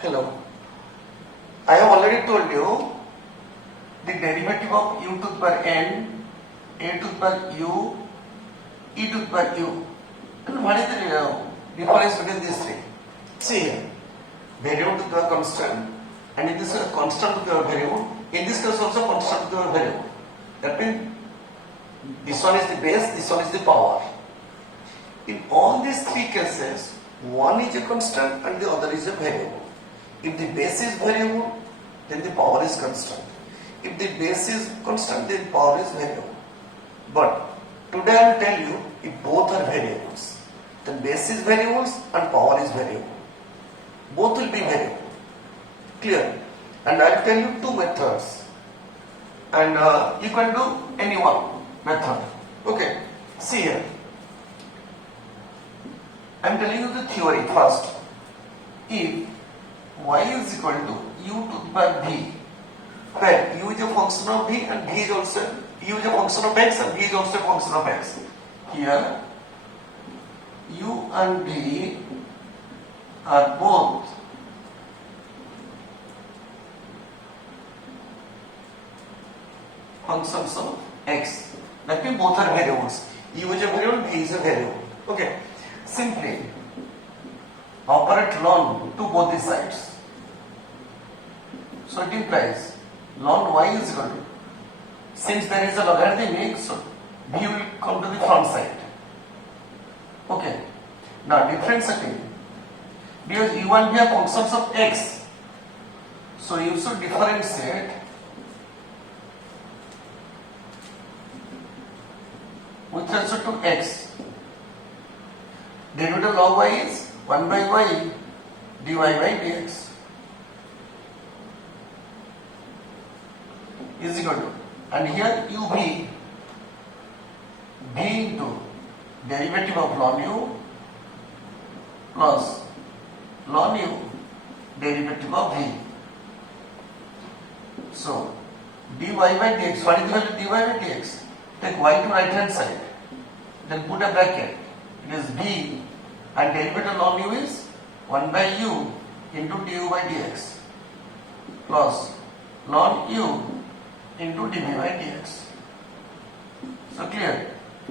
Hello. I have already told you the derivative of u to the power n, a to the power u, e to the power u. And what is the difference between these three? See here, variable to the power constant, and in this case constant to the power variable. In this case also constant to the power variable. That means this one is the base, this one is the power. In all these three cases, one is a constant and the other is a variable. If the base is variable, then the power is constant. If the base is constant, then power is variable. But today I will tell you, if both are variables, then base is variables and power is variable. Both will be variable. Clear? And I will tell you two methods. And you can do any one method. Okay, see here. I am telling you the theory first. If y is equal to u to the power v, where u is a function of v and v is also u is a function of x and v is also a function of x. Here u and v are both functions of x. That means both are variables. U is a variable, v is a variable. Okay. Simply operate ln to both the sides. So it implies ln y is equal to, since there is a logarithmic, so v will come to the front side. Okay. Now differentiating, because u and v are functions of x, so you should differentiate with respect to x. Derivative log y is 1 by y dy by dx is equal to, and here u v into derivative of ln u plus ln u derivative of v. So dy by dx, what is the value dy by dx? Take y to right hand side, then put a bracket. It is v and derivative ln u is 1 by u into du by dx plus ln u into dv by dx. So clear?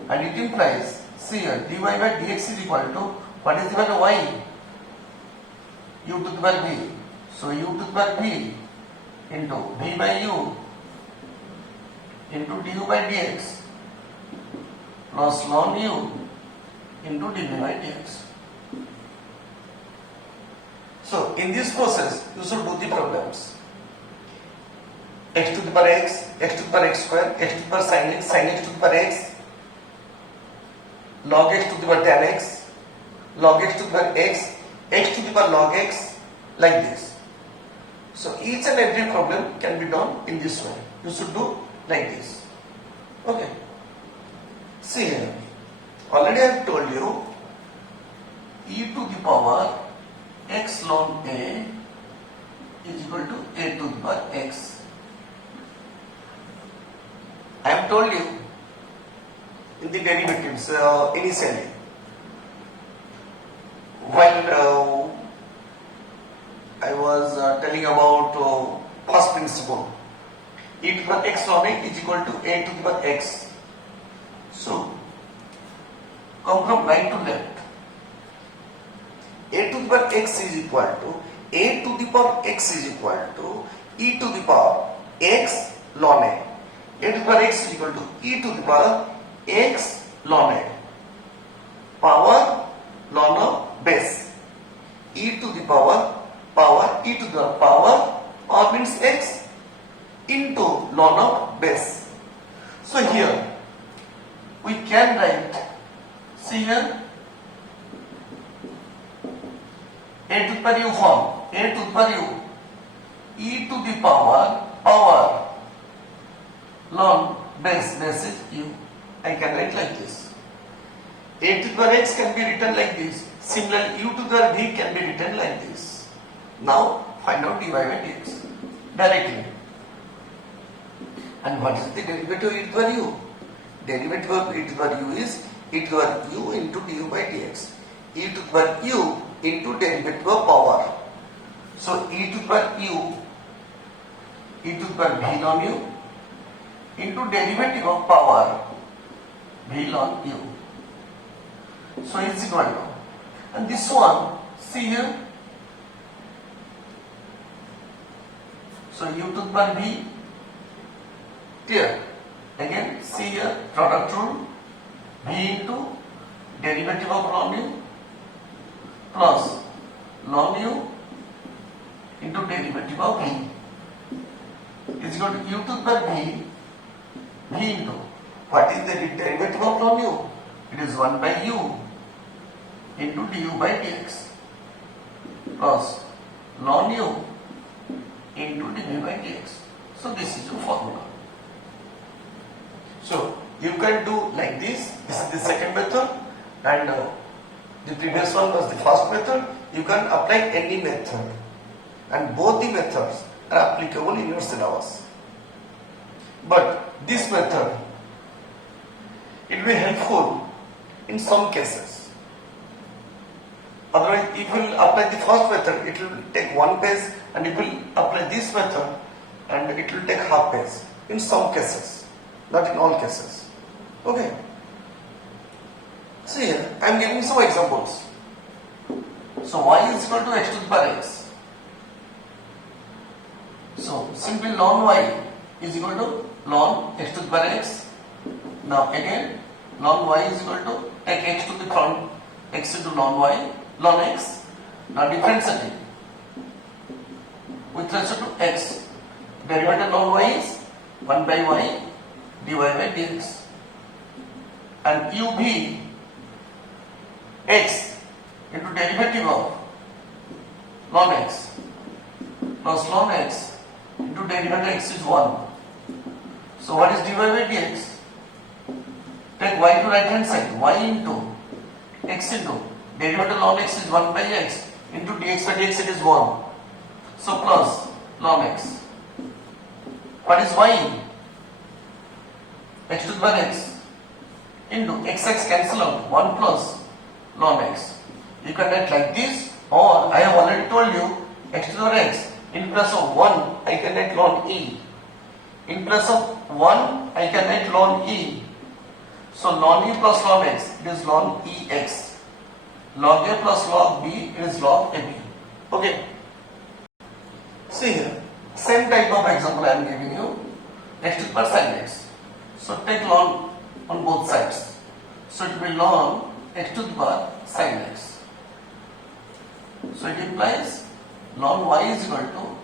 And it implies, see here, dy by dx is equal to, what is the value y? U to the power v. So u to the power v into v by u into du by dx plus ln u into dv by dx. So in this process, you should do the problems. X to the power x, x to the power x square, x to the power sin x to the power x, log x to the power tan x, log x to the power x, x to the power log x, like this. So each and every problem can be done in this way. You should do like this. Okay. See here. Already I have told you e to the power x ln a is equal to a to the power x. I have told you in the derivatives initially, while I was telling about first principle, e to the power x ln a is equal to a to the power x. So come from right to left. A to the power x is equal to a to the power x is equal to e to the power x ln a. A to the power x is equal to e to the power x ln a. Power ln a base. E to the power e to the power means x into ln of base. So here we can write, see here, a to the power u form, a to the power u, e to the power ln base is u. I can write like this. A to the power x can be written like this. Similarly, u to the power v can be written like this. Now find out dy by dx directly. And what is the derivative of e to the power u? Derivative of e to the power u is e to the power u into du by dx. E to the power u into derivative of power. So e to the power u, e to the power v ln u into derivative of power v ln u. So is equal to, and this one, see here, so u to the power v, clear? Again, see here, product rule, v into derivative of ln u plus ln u into derivative of v is equal to u to the power v, v into, what is the derivative of ln u? It is 1 by u into du by dx plus ln u into dv by dx. So this is your formula. So you can do like this. This is the second method, and the previous one was the first method. You can apply any method, and both the methods are applicable in your syllabus. But this method, it will be helpful in some cases. Otherwise, if you will apply the first method, it will take one page, and if you will apply this method, and it will take half page in some cases, not in all cases. Okay. See here, I am giving some examples. So y is equal to x to the power x. So simply ln y is equal to ln x to the power x. Now again, ln y is equal to take x to the front, x into ln y, ln x. Now differentiating with respect to x. Derivative ln y is 1 by y dy by dx. And u v x into derivative of ln x plus ln x into derivative x is 1. So what is dy by dx? Take y to right hand side, y into x into derivative ln x is 1 by x into dx by dx, it is 1. So plus ln x. What is y? X to the power x into x cancel out, 1 plus ln x. You can write like this, or I have already told you, x to the power x in place of 1 I can write ln e. In place of 1 I can write ln e. So ln e plus ln x, it is ln ex. Log a plus log b, it is log ab. Okay. See here, same type of example I am giving you, x to the power sin x. So take ln on both sides. So it will be ln x to the power sin x. So it implies ln y is equal to,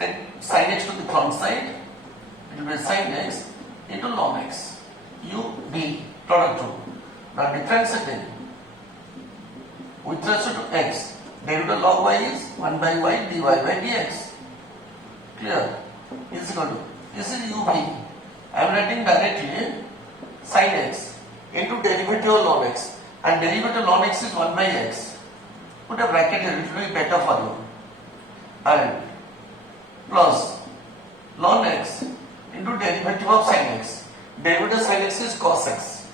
take sin x to the front side, it will be sin x into ln x. U, b, product rule. Now differentiating with respect to x, derivative log y is 1 by y dy by dx. Clear? Is equal to, this is u, b. I am writing directly sin x into derivative of ln x, and derivative ln x is 1 by x. Put a bracket here, it will be better for you. And plus ln x into derivative of sin x. Derivative of sin x is cos x.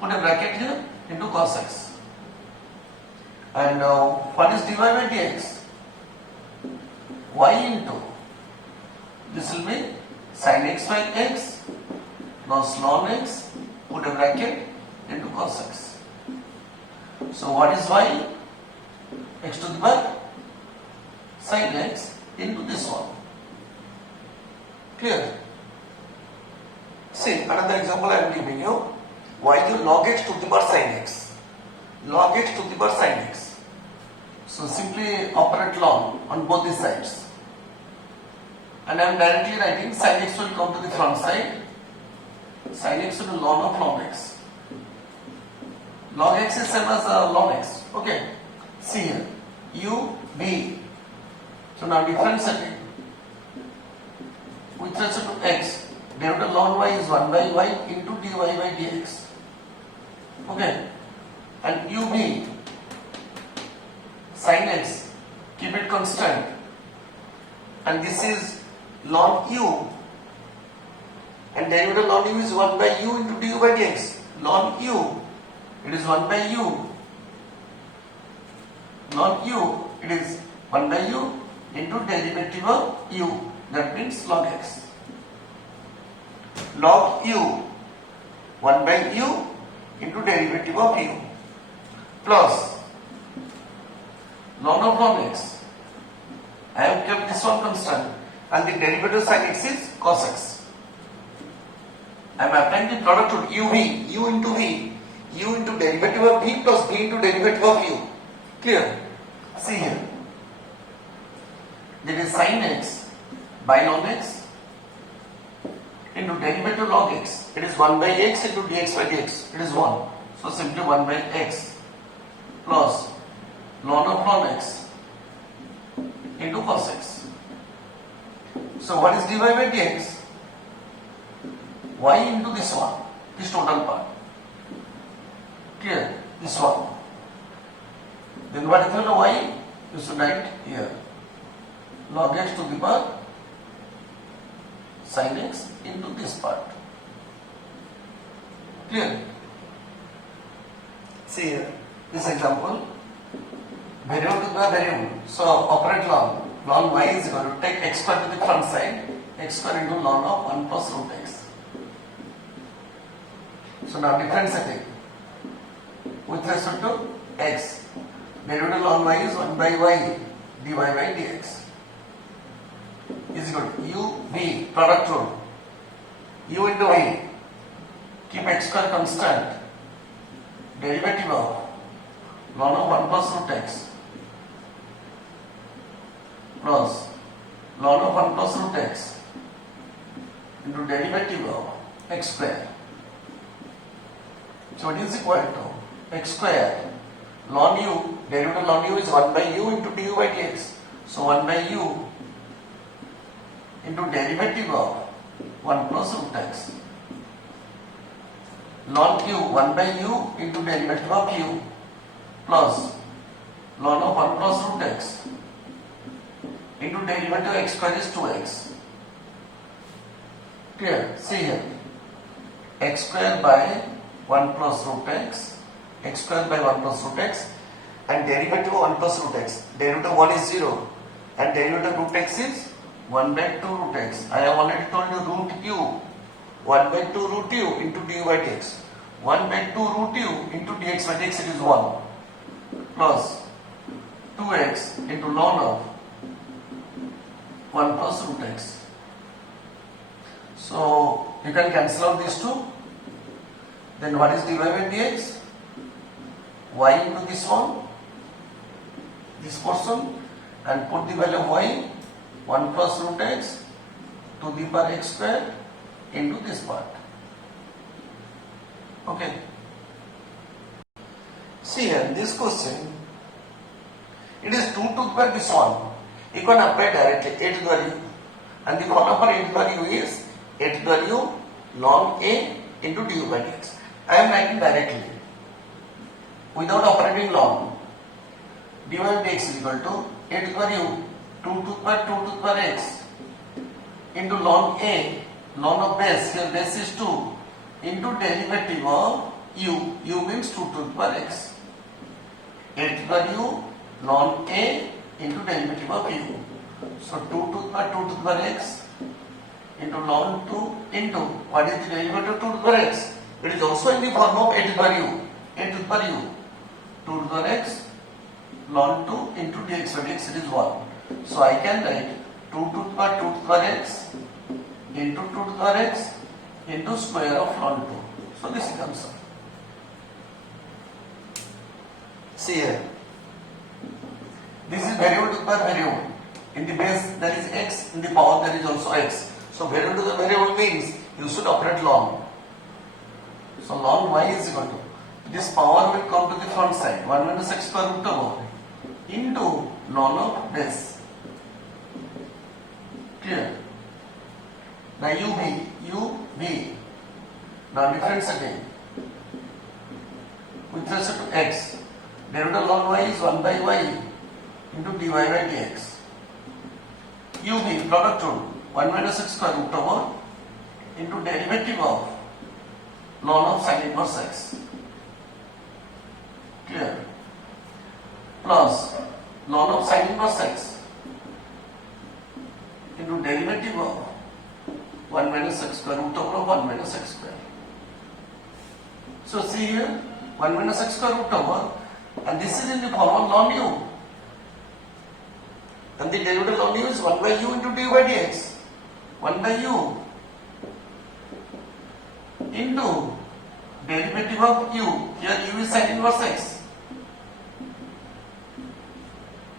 Put a bracket here into cos x. And what is dy by dx? Y into, this will be sin x by x plus ln x, put a bracket into cos x. So what is y? X to the power sin x into this one. Clear? See, another example I am giving you. Y is log x to the power sin x. Log x to the power sin x. So simply operate ln on both the sides. And I am directly writing sin x will come to the front side. Sin x will be ln of ln x. Log x is same as ln x. Okay. See here, u, b. So now differentiating with respect to x, derivative ln y is 1 by y into dy by dx. Okay. And u, b, sin x, keep it constant. And this is ln u. And derivative ln u is 1 by u into du by dx. Ln u, it is 1 by u. Ln u, it is 1 by u into derivative of u, that means log x. Log u, 1 by u into derivative of u, plus ln of log x. I have kept this one constant and the derivative sin x is cos x. I am applying the product rule u into v, u into derivative of v plus v into derivative of u. Clear? See here. There is sin x by ln x into derivative log x. It is 1 by x into dx by dx. It is 1. So simply 1 by x plus ln of ln x into cos x. So what is dy by dx? Y into this one, this total part. Clear? This one. Then what is the y? You should write here. Log x to the power sin x into this part. Clear? See here, this example. Variable to the variable. So operate ln. Ln y is equal to take x square to the front side, x square into ln of 1 plus root x. So now differentiating with respect to x. Derivative ln y is 1 by y dy by dx is equal to u v, product rule. U into v, keep x square constant, derivative of ln of 1 plus root x plus ln of 1 plus root x into derivative of x square. So it is equal to x square ln u, derivative ln u is 1 by u into du by dx. So 1 by u into derivative of 1 plus root x. Ln q, 1 by u into derivative of q plus ln of 1 plus root x into derivative of x square is 2x. Clear? See here. X square by 1 plus root x, x square by 1 plus root x, and derivative of 1 plus root x. Derivative of 1 is 0 and derivative of root x is 1 by 2 root x. I have already told you root u, 1 by 2 root u into du by dx. 1 by 2 root u into dx by dx, it is 1 plus 2x into ln of 1 plus root x. So you can cancel out these two. Then what is dy by dx? Y into this one, this portion, and put the value of y, 1 plus root x to the power x square into this part. Okay. See here, this question, it is 2 to the power this one. You can apply directly a to the power u. And the formula for a to the power u is a to the power u ln a into du by dx. I am writing directly without operating ln. dy by dx is equal to a to the power u 2 to the power 2 to the power x into ln a, ln of base, here base is 2, into derivative of u, u means 2 to the power x, a to the power u ln a into derivative of u. So 2 to the power 2 to the power x into ln 2 into, what is the derivative of 2 to the power x? It is also in the form of a to the power u, a to the power u, 2 to the power x ln 2 into dx by dx, it is 1. So I can write 2 to the power 2 to the power x into 2 to the power x into square of ln 2. So this is the answer. See here. This is variable to the power variable. In the base there is x, in the power there is also x. So variable to the variable means you should operate ln. So ln y is equal to, this power will come to the front side, 1 minus x square root over into ln of base. Clear? Now u v. Now difference again. With respect to x, derivative ln y is 1 by y into dy by dx. u v, product rule, 1 minus x square root over into derivative of ln of sin inverse x. Clear? Plus ln of sin inverse x into derivative of 1 minus x square root over 1 minus x square. So see here, 1 minus x square root over, and this is in the form of ln u. And the derivative ln u is 1 by u into du by dx. 1 by u into derivative of u. Here u is sin inverse x.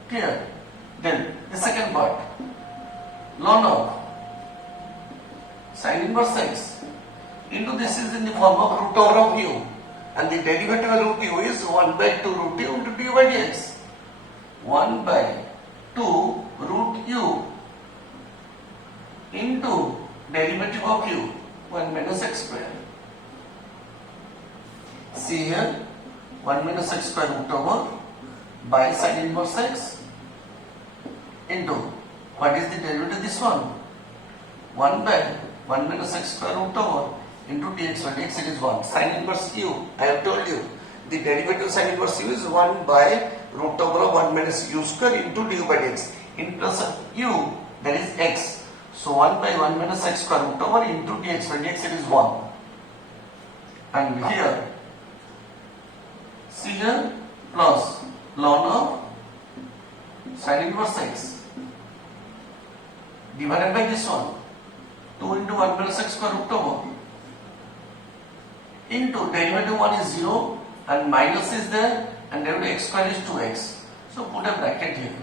Clear? Then the second part, ln of sin inverse x into this is in the form of root over of u, and the derivative of root u is 1 by 2 root u into du by dx. 1 by 2 root u into derivative of u, 1 minus x square. See here, 1 minus x square root over by sin inverse x into, what is the derivative of this one? 1 by 1 minus x square root over into dx by dx, it is 1. Sin inverse u, I have told you, the derivative of sin inverse u is 1 by root over of 1 minus u square into du by dx. In plus of u, that is x. So 1 by 1 minus x square root over into dx by dx, it is 1. And here, see here, plus ln of sin inverse x divided by this one, 2 into 1 minus x square root over into derivative 1 is 0 and minus is there and derivative x square is 2x. So put a bracket here.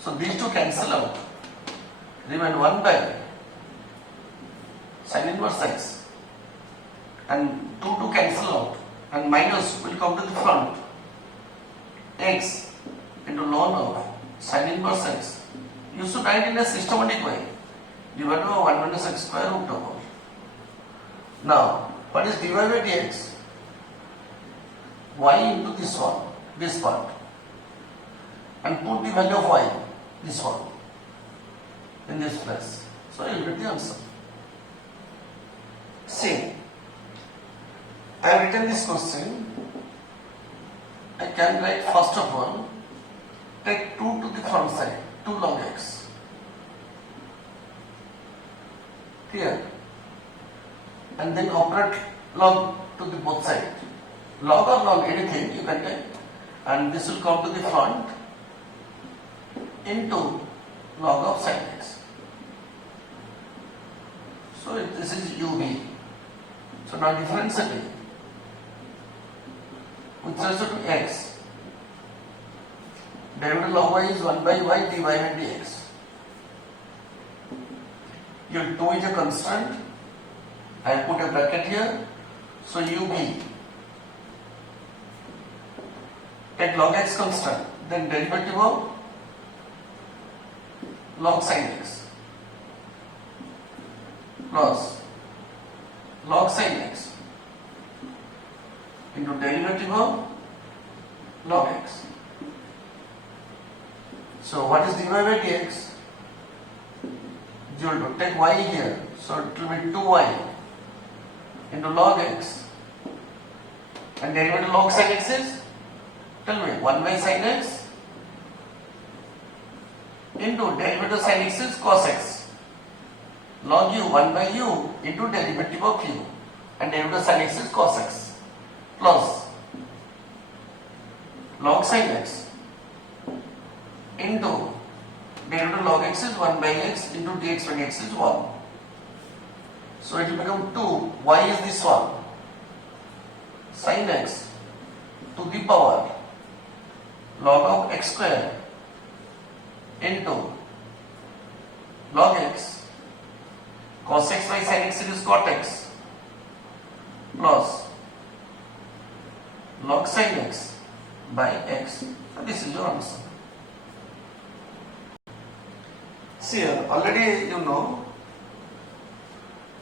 So these two cancel out. Remain 1 by sin inverse x and 2 to cancel out and minus will come to the front. X into ln of sin inverse x. You should write in a systematic way. Divided by 1 minus x square root over. Now, what is dy by dx? Y into this one, this part. And put the value of y, this one, in this place. So you will get the answer. See, I have written this question. I can write first of all, take 2 to the front side, 2 log x. Here. And then operate log to the both sides. Log or log, anything you can take. And this will come to the front into log of sin x. So this is ub. So now differentially with respect to x, derivative log y is 1 by y dy by dx. Your 2 is a constant. I put a bracket here. So ub, take log x constant, then derivative of log sin x plus log sin x into derivative of log x. So what is dy by dx? You will take y here, so it will be 2y into log x, and derivative log sin x is, tell me, 1 by sin x into derivative sin x is cos x. Log u, 1 by u into derivative of u, and derivative sin x is cos x, plus log sin x into derivative log x is 1 by x into dx by dx is 1. So it will become 2, y is this one, sin x to the power log of x square into log x, cos x by sin x is cot x, plus log sin x by x. So this is your answer. See here, already you know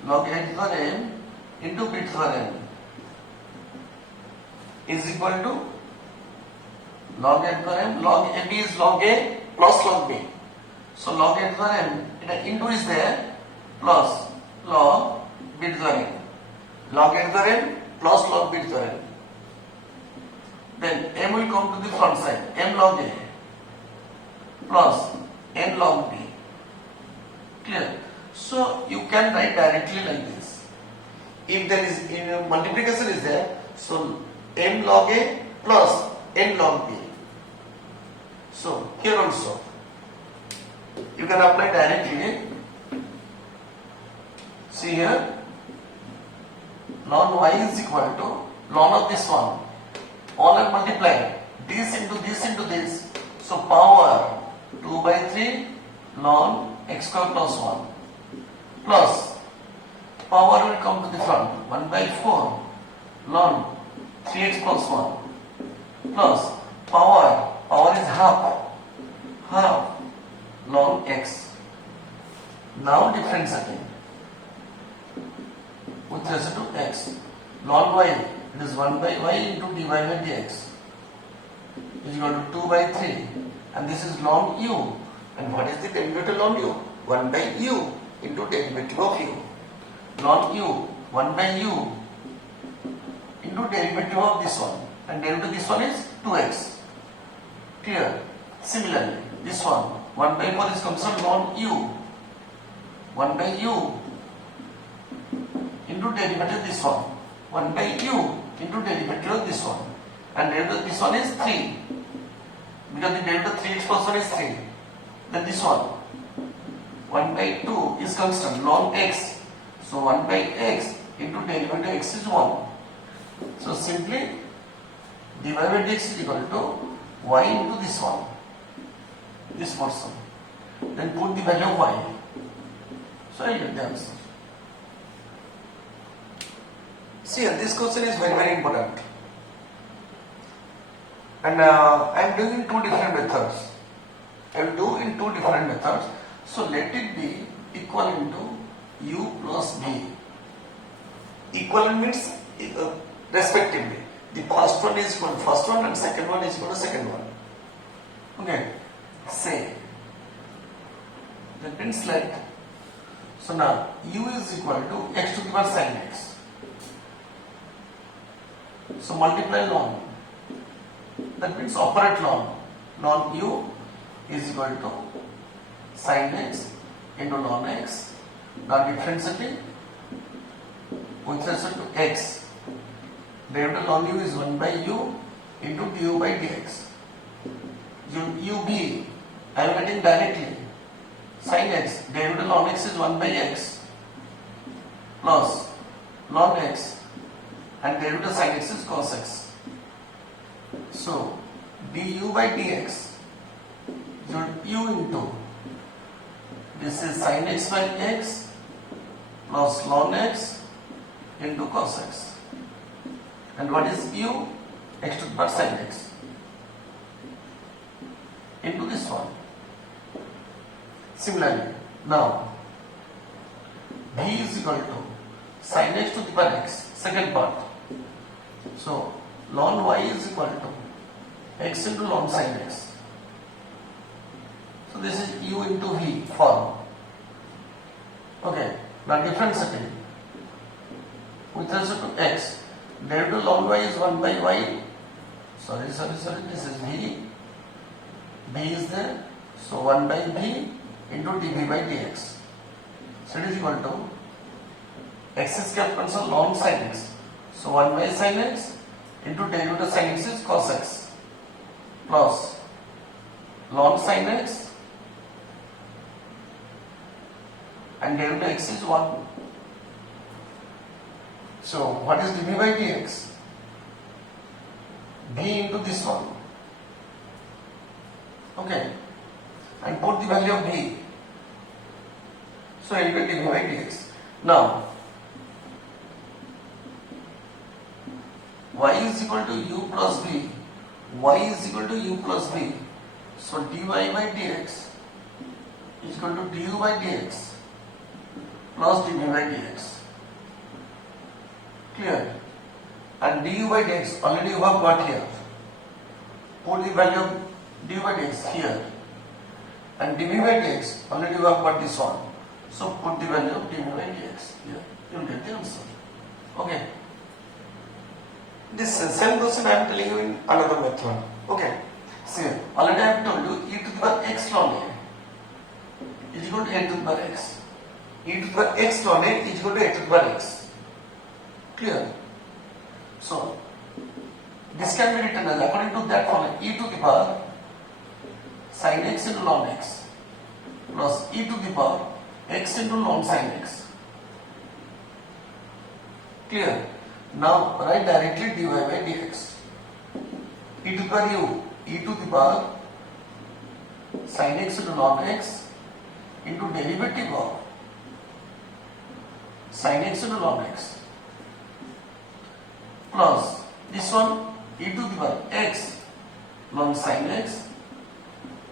log a to the power n into b to the power n is equal to log a to the power n, log ab is log a plus log b. So log a to the power n, into is there, plus log b to the power n. Log a to the power n plus log b to the power n. Then m will come to the front side, m log a plus n log b. Clear? So you can write directly like this. If there is multiplication is there, so m log a plus n log b. So here also you can apply directly. See here, ln y is equal to ln of this one. All are multiplied. This into this into this. So power 2 by 3 ln x square plus 1 plus power will come to the front 1 by 4 ln 3x plus 1 plus power is half ln x. Now difference again with respect to x. Ln y, it is 1 by y into dy by dx is equal to 2 by 3, and this is ln u. And what is the derivative ln u? 1 by u into derivative of u. Ln u, 1 by u into derivative of this one, and derivative of this one is 2x. Clear? Similarly, this one 1 by 4 is considered ln u. 1 by u into derivative of this one. 1 by u into derivative of this one. And derivative of this one is 3. Because the derivative of 3x plus 1 is 3. Then this one. 1 by 2 is constant, ln x. So 1 by x into derivative of x is 1. So simply dy by dx is equal to y into this one. This portion. Then put the value of y. So I get the answer. See, this question is very, very important. And I am doing in two different methods. I will do in two different methods. So let it be equivalent to u plus v. Equivalent means respectively. The first one is equal to first one and second one is equal to second one. Okay. Say. That means like, so now u is equal to x to the power sin x. So multiply ln. That means operate ln. Ln u is equal to sin x into ln x. Now differentially with respect to x. Derivative ln u is 1 by u into du by dx. ub I am getting directly. Sin x, derivative ln x is 1 by x plus ln x, and derivative sin x is cos x. So du by dx, u into this is sin x by x plus ln x into cos x. And what is u? X to the power sin x into this one. Similarly, now v is equal to sin x to the power x, second part. So ln y is equal to x into ln sin x. So this is u into v form. Okay, now difference again. With respect to x, derivative ln y is 1 by y. Sorry, this is v. V is there. So 1 by v into dv by dx. So it is equal to x is kept constant ln sin x. So 1 by sin x into derivative sin x is cos x plus ln sin x and derivative x is 1. So what is dv by dx? V into this one. Okay. And put the value of v. So you get dv by dx. Now y is equal to u plus v. Y is equal to u plus v. So dy by dx is equal to du by dx plus dv by dx. Clear? And du by dx already you have got here. Put the value of du by dx here. And dv by dx already you have got this one. So put the value of dv by dx here. You will get the answer. Okay. This same question I am telling you in another method. Okay. See, already I have told you e to the power x ln a is equal to a to the power x. E to the power x ln a is equal to a to the power x. Clear? So, this can be written as according to that formula e to the power sin x into ln x plus e to the power x into ln sin x. Clear? Now write directly dy by dx. E to the power u, e to the power sin x into ln x into derivative of sin x into ln x plus this one e to the power x ln sin x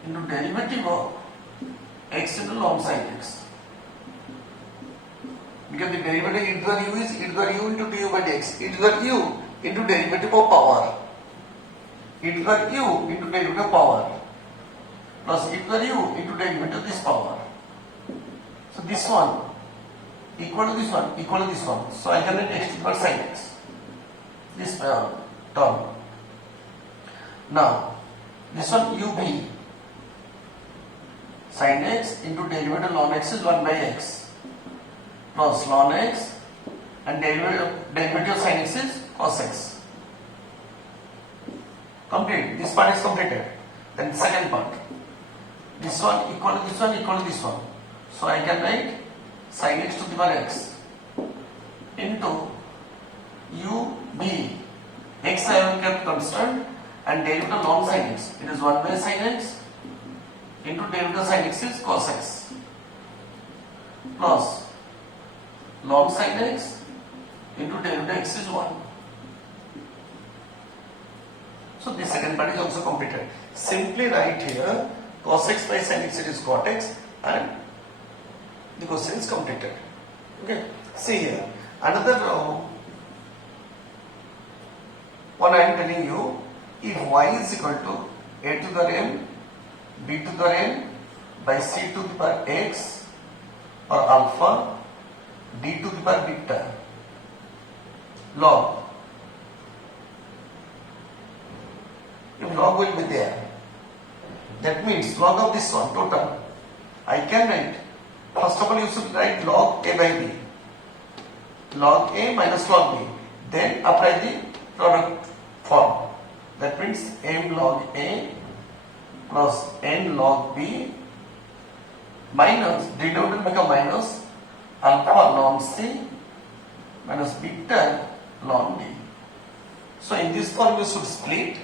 into derivative of x into ln sin x. Because the derivative e to the power u is e to the power u into du by dx. E to the power u into derivative of power. E to the power u into derivative of power plus e to the power u into derivative of this power. So this one equal to this one equal to this one. So I can write x to the power sin x. This term. Now this one ub sin x into derivative ln x is 1 by x plus ln x and derivative of sin x is cos x. Complete. This part is completed. Then the second part. This one equal to this one equal to this one. So I can write sin x to the power x into ub x I have kept constant and derivative ln sin x. It is 1 by sin x into derivative sin x is cos x plus ln sin x into derivative x is 1. So the second part is also completed. Simply write here cos x by sin x, it is cot x, and the question is completed. Okay. See here another one I am telling you. If y is equal to a to the n b to the n by c to the power x or alpha d to the power beta log, if log will be there, that means log of this one total, I can write, first of all you should write log a by b, log a minus log b, then apply the product form. That means m log a plus n log b minus, denominator become minus alpha ln c minus beta ln d. So in this form you should split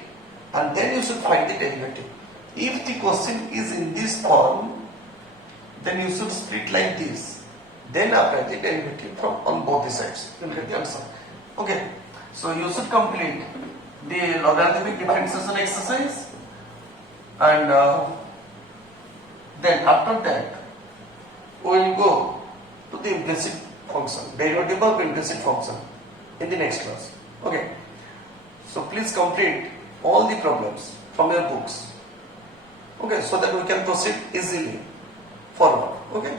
and then you should find the derivative. If the question is in this form, then you should split like this, then apply the derivative from on both the sides. You will get the answer. Okay, so you should complete the logarithmic differentiation exercise, and then after that we will go to the implicit function, derivative of implicit function in the next class. Okay, so please complete all the problems from your books. Okay, so that we can proceed easily forward. Okay.